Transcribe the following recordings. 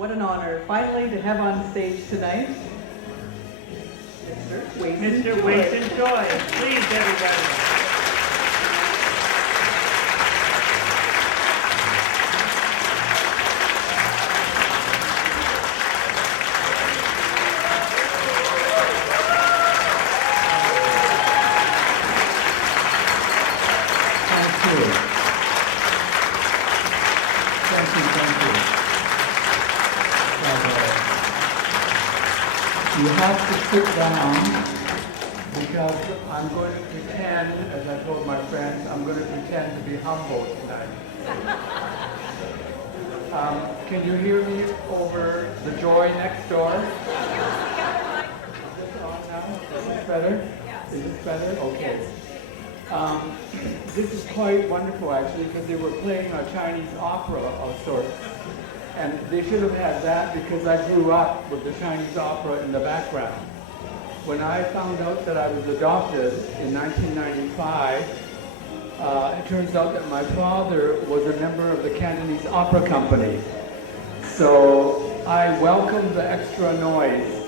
What an honor, finally, to have on stage tonight Mr. Wayson Joy. Please, everybody. You have to sit down because I'm going to pretend, as I told my friends, I'm going to pretend to be humble tonight. Can you hear me over the joy next door? Is this on now? Is this better? Is this better? Okay. This is quite wonderful actually because they were playing a Chinese opera of sorts. And they should have had that because I grew up with the Chinese opera in the background. When I found out that I was adopted in 1995, it turns out that my father was a member of the Cantonese Opera Company. So I welcome the extra noise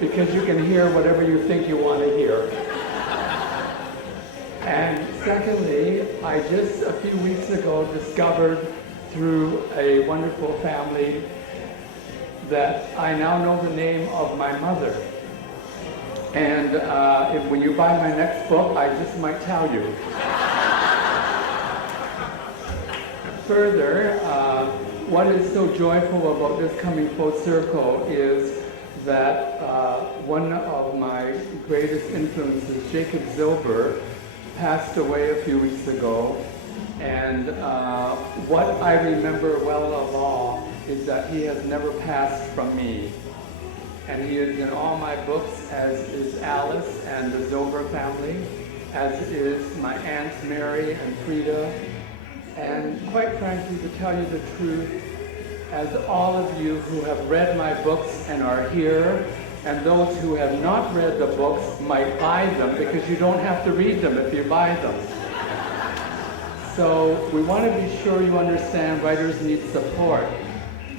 because you can hear whatever you think you want to hear. And secondly, I just a few weeks ago discovered through a wonderful family that I now know the name of my mother. And when you buy my next book, I just might tell you. Further, what is so joyful about this coming full circle is that one of my greatest influences, Jacob Zilber, passed away a few weeks ago. And what I remember well of all is that he has never passed from me. And he is in all my books, as is Alice and the Zilber family, as is my aunts Mary and Frida. And quite frankly, to tell you the truth, as all of you who have read my books and are here, and those who have not read the books might buy them because you don't have to read them if you buy them. So we want to be sure you understand writers need support.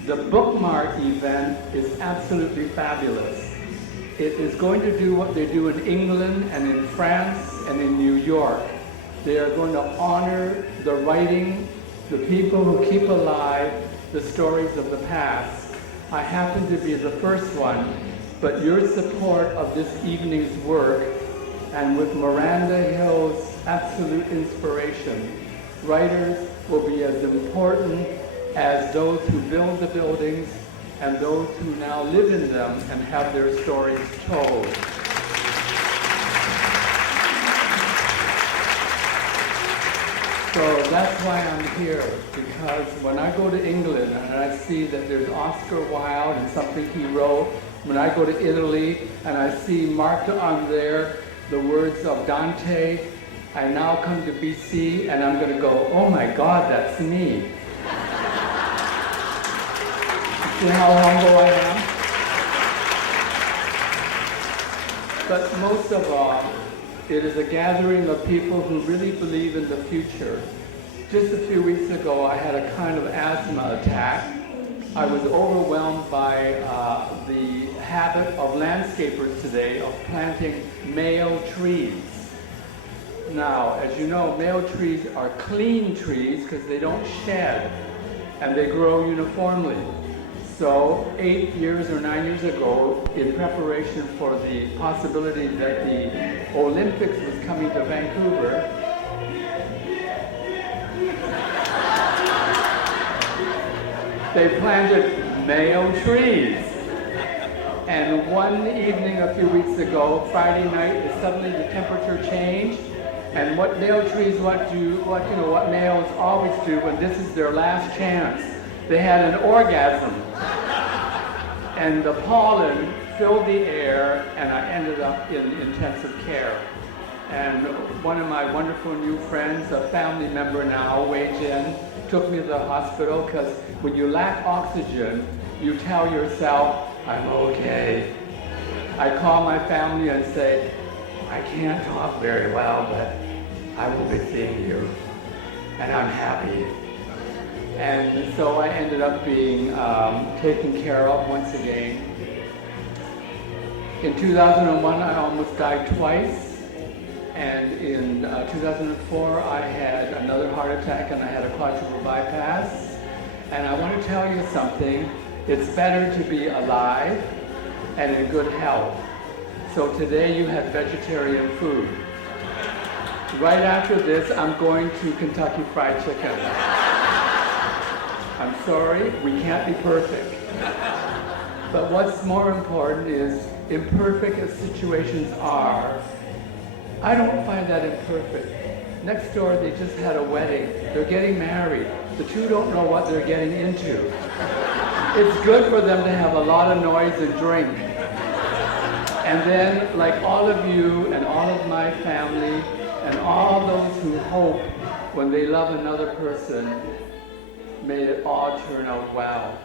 The bookmark event is absolutely fabulous. It is going to do what they do in England and in France and in New York. They are going to honor the writing, the people who keep alive the stories of the past. I happen to be the first one, but your support of this evening's work, and with Miranda Hill's absolute inspiration, writers will be as important as those who build the buildings and those who now live in them and have their stories told. So that's why I'm here, because when I go to England and I see that there's Oscar Wilde and something he wrote, when I go to Italy and I see marked on there the words of Dante, I now come to BC and I'm going to go, oh my God, that's me. See how humble I am? But most of all, it is a gathering of people who really believe in the future. Just a few weeks ago, I had a kind of asthma attack. I was overwhelmed by the habit of landscapers today of planting male trees. Now, as you know, male trees are clean trees because they don't shed and they grow uniformly. So 8 years or 9 years ago, in preparation for the possibility that the Olympics was coming to Vancouver, they planted male trees. And one evening a few weeks ago, Friday night, suddenly the temperature changed. And what male trees, what males always do when this is their last chance, they had an orgasm. And the pollen filled the air, and I ended up in intensive care. And one of my wonderful new friends, a family member now, Wei Jin, took me to the hospital because when you lack oxygen, you tell yourself, I'm okay. I call my family and say, I can't talk very well, but I will be seeing you, and I'm happy. And so I ended up being taken care of once again. In 2001, I almost died twice. And in 2004, I had another heart attack and I had a quadruple bypass. And I want to tell you something. It's better to be alive and in good health. So today you had vegetarian food. Right after this, I'm going to Kentucky Fried Chicken. I'm sorry, we can't be perfect. But what's more important is, imperfect as situations are, I don't find that imperfect. Next door, they just had a wedding. They're getting married. The two don't know what they're getting into. It's good for them to have a lot of noise and drink. And then, like all of you and all of my family and all those who hope when they love another person, may it all turn out well.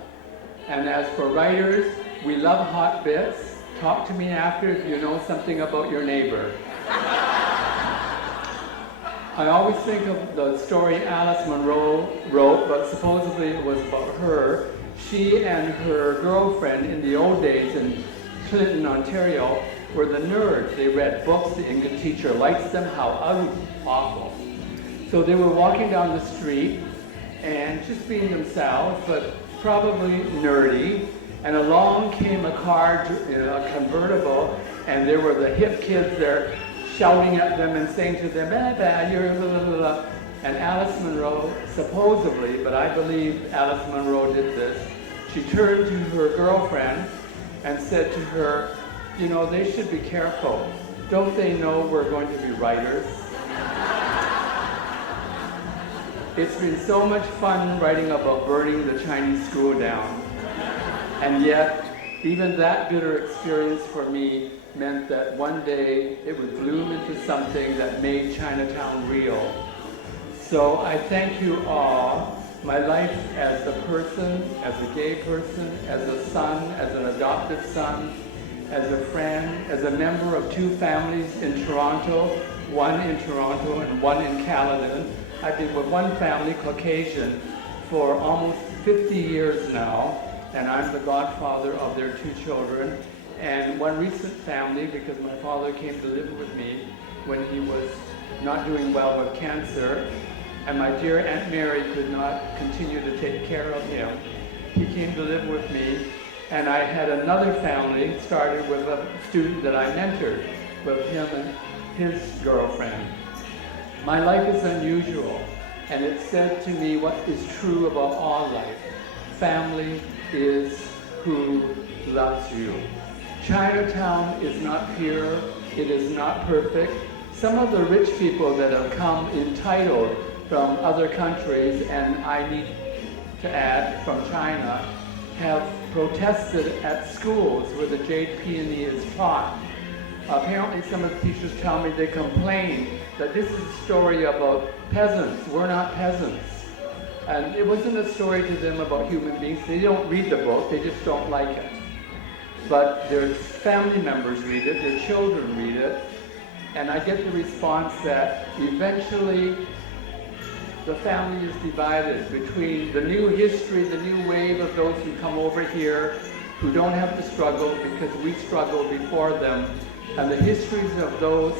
And as for writers, we love hot bits. Talk to me after if you know something about your neighbor. I always think of the story Alice Munro wrote, but supposedly it was about her. She and her girlfriend in the old days in Clinton, Ontario, were the nerds. They read books, the English teacher likes them, how awful. So they were walking down the street and just being themselves, but probably nerdy. And along came a car, a convertible, and there were the hip kids there shouting at them and saying to them, you're blah, blah, blah. And Alice Munro, supposedly, but I believe Alice Munro did this, she turned to her girlfriend and said to her, you know, they should be careful. Don't they know we're going to be writers? It's been so much fun writing about burning the Chinese school down. And yet, even that bitter experience for me meant that one day it would bloom into something that made Chinatown real. So I thank you all. My life as a person, as a gay person, as a son, as an adopted son, as a friend, as a member of two families in Toronto, one in Toronto and one in Caledon. I've been with one family, Caucasian, for almost 50 years now, and I'm the godfather of their two children. And one recent family, because my father came to live with me when he was not doing well with cancer, and my dear Aunt Mary could not continue to take care of him. He came to live with me, and I had another family, started with a student that I mentored, with him and his girlfriend. My life is unusual, and it said to me what is true about all life. Family is who loves you. Chinatown is not pure, it is not perfect. Some of the rich people that have come entitled from other countries, and I need to add from China, have protested at schools where the Jade Peony is taught. Apparently some of the teachers tell me they complain that this is a story about peasants. We're not peasants. And it wasn't a story to them about human beings. They don't read the book, they just don't like it. But their family members read it, their children read it, and I get the response that eventually the family is divided between the new history, the new wave of those who come over here who don't have to struggle because we struggled before them, and the histories of those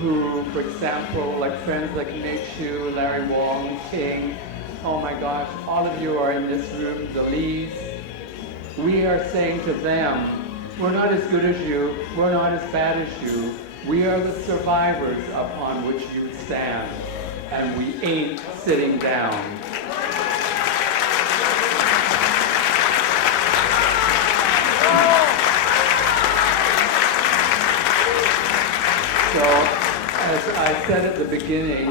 who, for example, like friends like Nate Hsu, Larry Wong, King, oh my gosh, all of you are in this room, the Lees. We are saying to them, we're not as good as you, we're not as bad as you, we are the survivors upon which you stand, and we ain't sitting down. So, as I said at the beginning,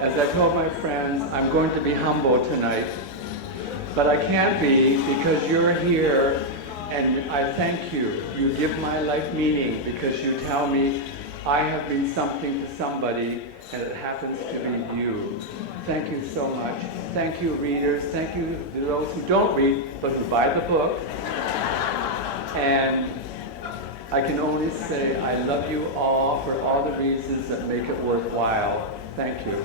as I told my friends, I'm going to be humble tonight. But I can't be because you're here, and I thank you. You give my life meaning because you tell me I have been something to somebody, and it happens to be you. Thank you so much. Thank you, readers. Thank you to those who don't read, but who buy the book. And I can only say I love you all for all the reasons that make it worthwhile. Thank you.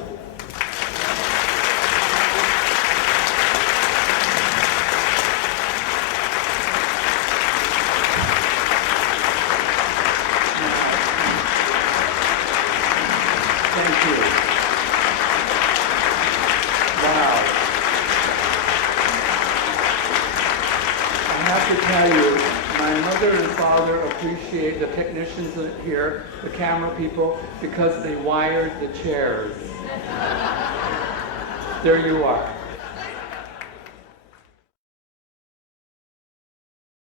to tell you, my mother and father appreciate the technicians here, the camera people, because they wired the chairs. There you are.